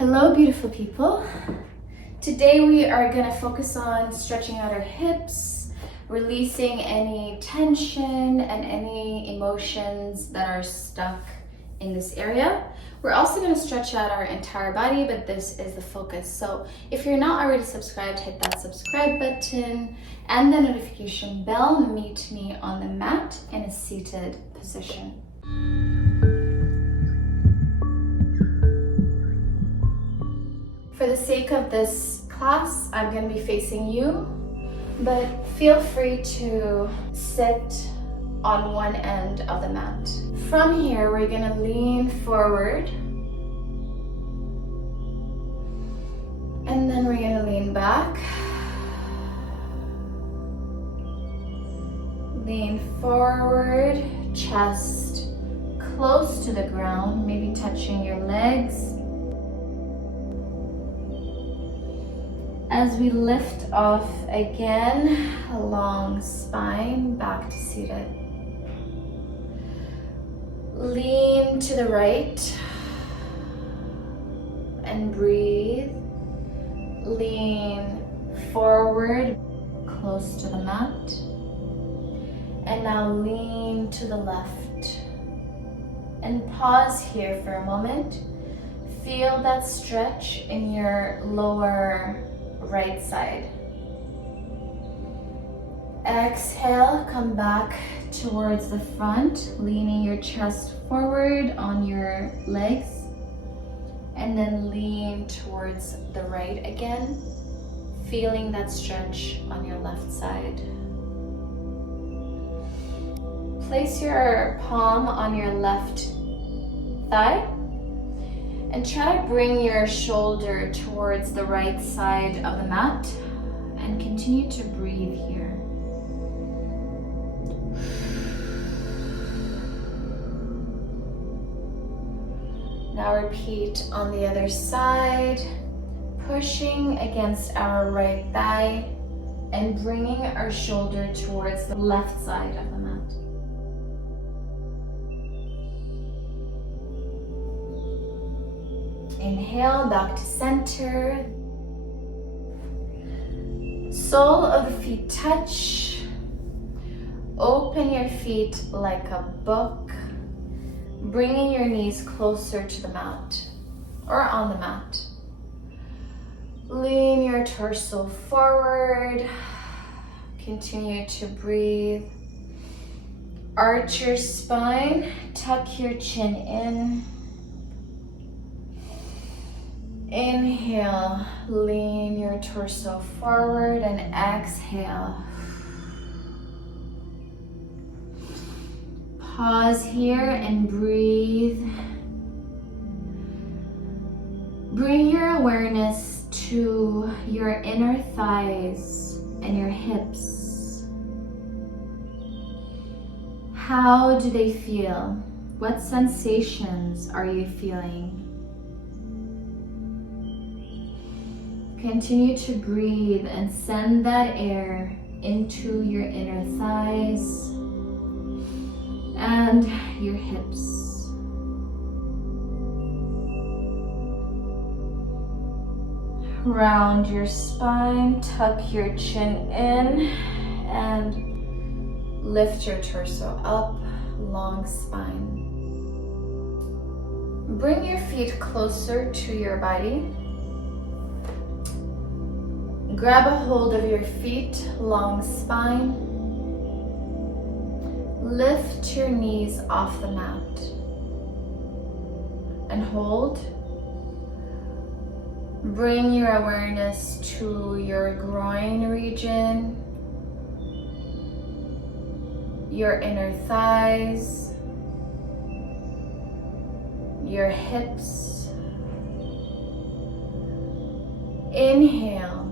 Hello, beautiful people. Today we are going to focus on stretching out our hips, releasing any tension and any emotions that are stuck in this area. We're also going to stretch out our entire body, but this is the focus. So if you're not already subscribed, hit that subscribe button and the notification bell. Meet me on the mat in a seated position. For the sake of this class, I'm going to be facing you, but feel free to sit on one end of the mat. From here, we're going to lean forward, and then we're going to lean back, lean forward, chest close to the ground, maybe touching your legs. As we lift off again, long spine, back to seated. Lean to the right and breathe. Lean forward, close to the mat. And now lean to the left. And pause here for a moment. Feel that stretch in your lower right side. Exhale, come back towards the front, leaning your chest forward on your legs, and then lean towards the right again, feeling that stretch on your left side. Place your palm on your left thigh and try to bring your shoulder towards the right side of the mat and continue to breathe here. Now repeat on the other side, pushing against our right thigh and bringing our shoulder towards the left side of the mat. Inhale, back to center. Sole of the feet touch. Open your feet like a book, bringing your knees closer to the mat or on the mat. Lean your torso forward. Continue to breathe. Arch your spine, tuck your chin in. Inhale, lean your torso forward and exhale. Pause here and breathe. Bring your awareness to your inner thighs and your hips. How do they feel? What sensations are you feeling? Continue to breathe and send that air into your inner thighs and your hips. Round your spine, tuck your chin in, and lift your torso up, long spine. Bring your feet closer to your body. Grab a hold of your feet, long spine. Lift your knees off the mat and hold. Bring your awareness to your groin region, your inner thighs, your hips. Inhale.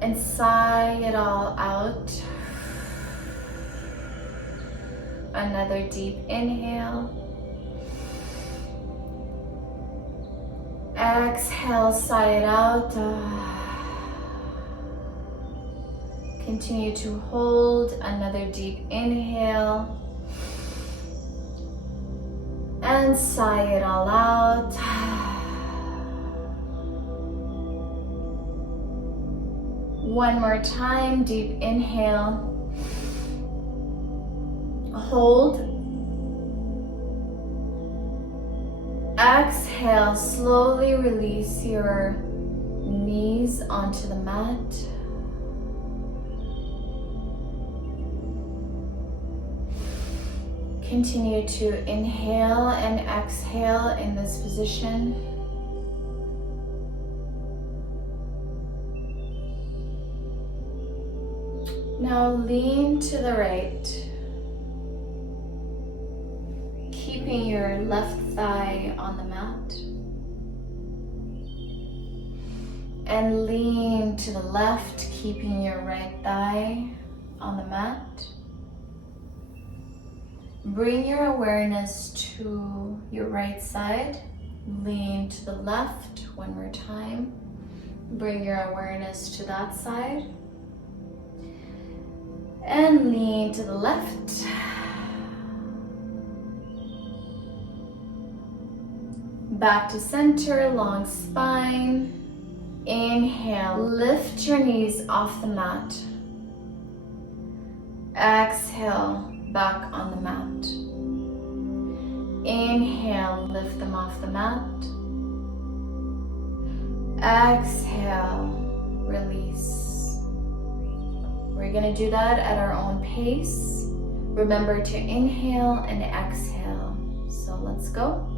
And sigh it all out. Another deep inhale. Exhale, sigh it out. Continue to hold. Another deep inhale. And sigh it all out. One more time, deep inhale. Hold. Exhale, slowly release your knees onto the mat. Continue to inhale and exhale in this position. Now lean to the right, keeping your left thigh on the mat. And lean to the left, keeping your right thigh on the mat. Bring your awareness to your right side. Lean to the left one more time. Bring your awareness to that side. And lean to the left. Back to center, long spine. Inhale, lift your knees off the mat. Exhale, back on the mat. Inhale, lift them off the mat. Exhale, release. We're gonna do that at our own pace. Remember to inhale and exhale. So let's go.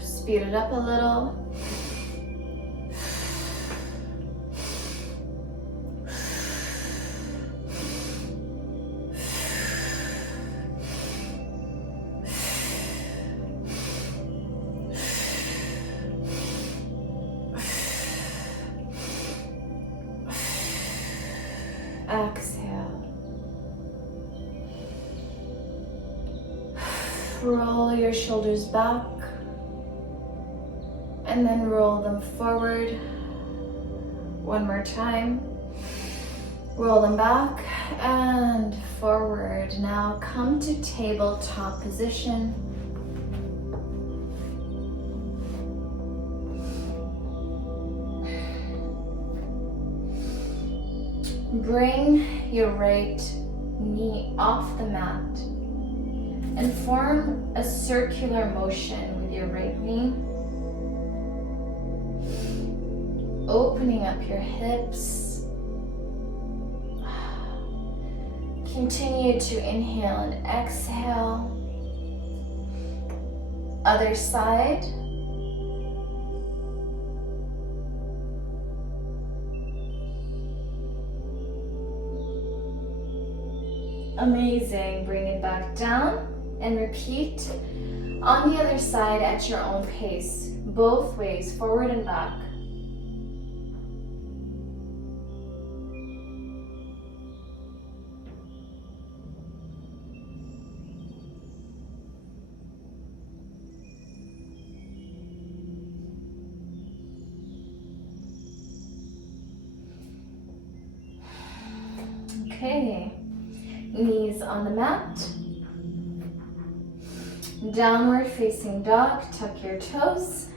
Speed it up a little. Exhale. Roll your shoulders back and then roll them forward. One more time. Roll them back and forward. Now come to tabletop position. Bring your right knee off the mat and form a circular motion with your right knee. Opening up your hips. Continue to inhale and exhale. Other side. Amazing. Bring it back down and repeat on the other side at your own pace. Both ways, forward and back. Okay. Knees on the mat. Downward facing dog, tuck your toes.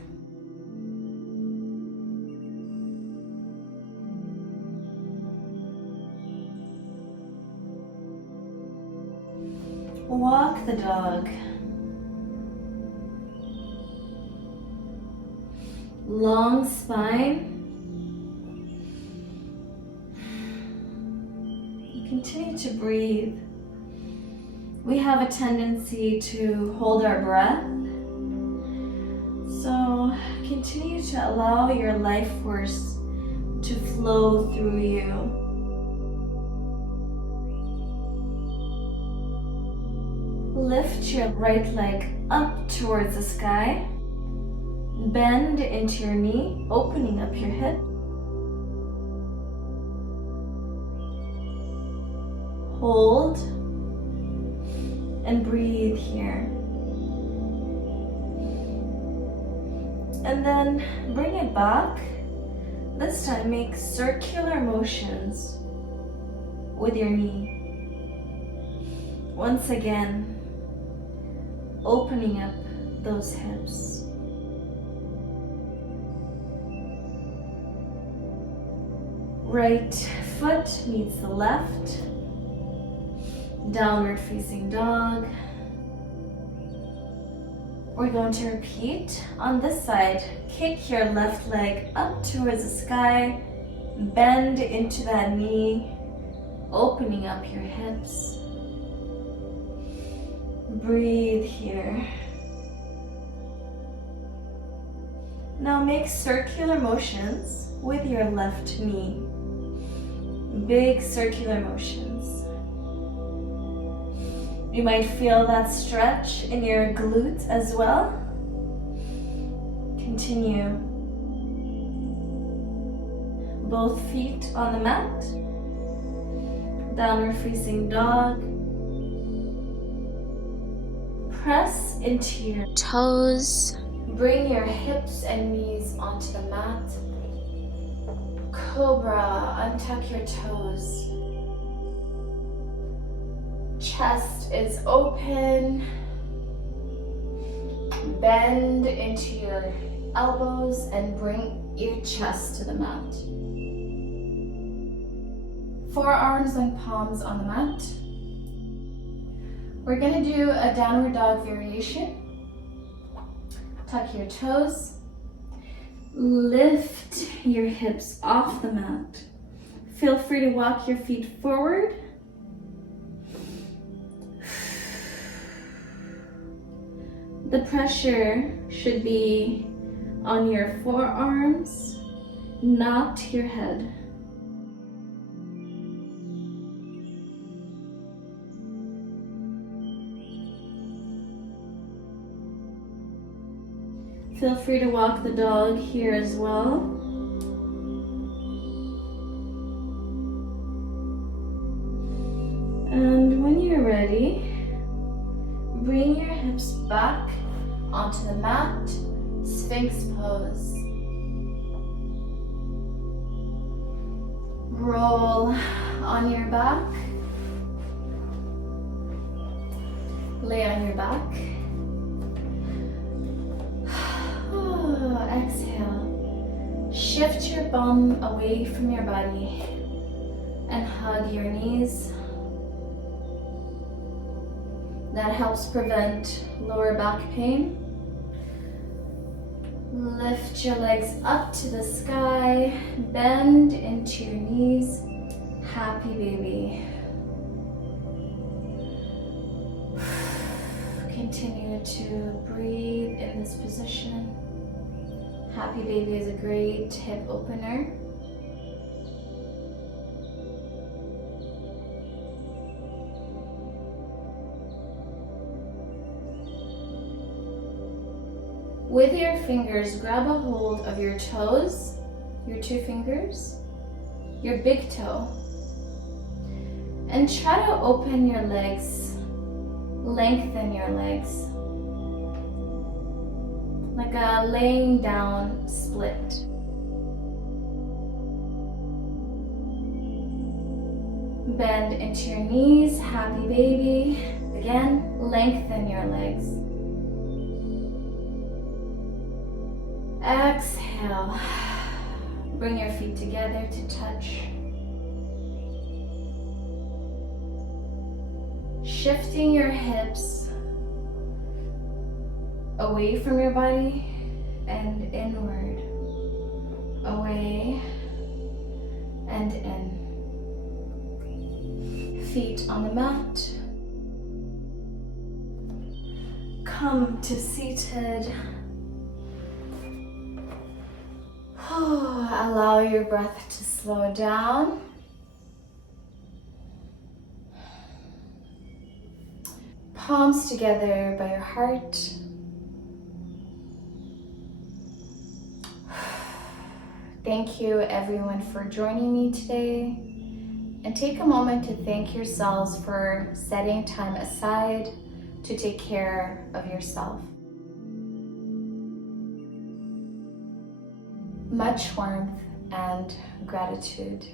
Walk the dog. Long spine. Continue to breathe. We have a tendency to hold our breath. So continue to allow your life force to flow through you. Lift your right leg up towards the sky. Bend into your knee, opening up your hip. Hold and breathe here. And then bring it back. This time make circular motions with your knee. Once again, opening up those hips. Right foot meets the left. Downward facing dog. We're going to repeat on this side. Kick your left leg up towards the sky. Bend into that knee, opening up your hips. Breathe here. Now make circular motions with your left knee. Big circular motions. You might feel that stretch in your glutes as well. Continue. Both feet on the mat. Downward facing dog. Press into your toes. Bring your hips and knees onto the mat. Cobra, untuck your toes. Chest is open. Bend into your elbows and bring your chest to the mat. Forearms and palms on the mat. We're going to do a downward dog variation. Tuck your toes. Lift your hips off the mat. Feel free to walk your feet forward. The pressure should be on your forearms, not your head. Feel free to walk the dog here as well. And when you're ready, bring your hips back onto the mat, Sphinx pose. Roll on your back. Lay on your back. Exhale. Shift your bum away from your body and hug your knees. That helps prevent lower back pain. Lift your legs up to the sky. Bend into your knees. Happy baby. Continue to breathe in this position. Happy baby is a great hip opener. With your fingers, grab a hold of your toes, your two fingers, your big toe, and try to open your legs, lengthen your legs, like a laying down split. Bend into your knees, happy baby. Again, lengthen your legs. Exhale. Bring your feet together to touch. Shifting your hips away from your body and inward. Away and in. Feet on the mat. Come to seated. Allow your breath to slow down. Palms together by your heart. Thank you everyone for joining me today. And take a moment to thank yourselves for setting time aside to take care of yourself. much warmth and gratitude.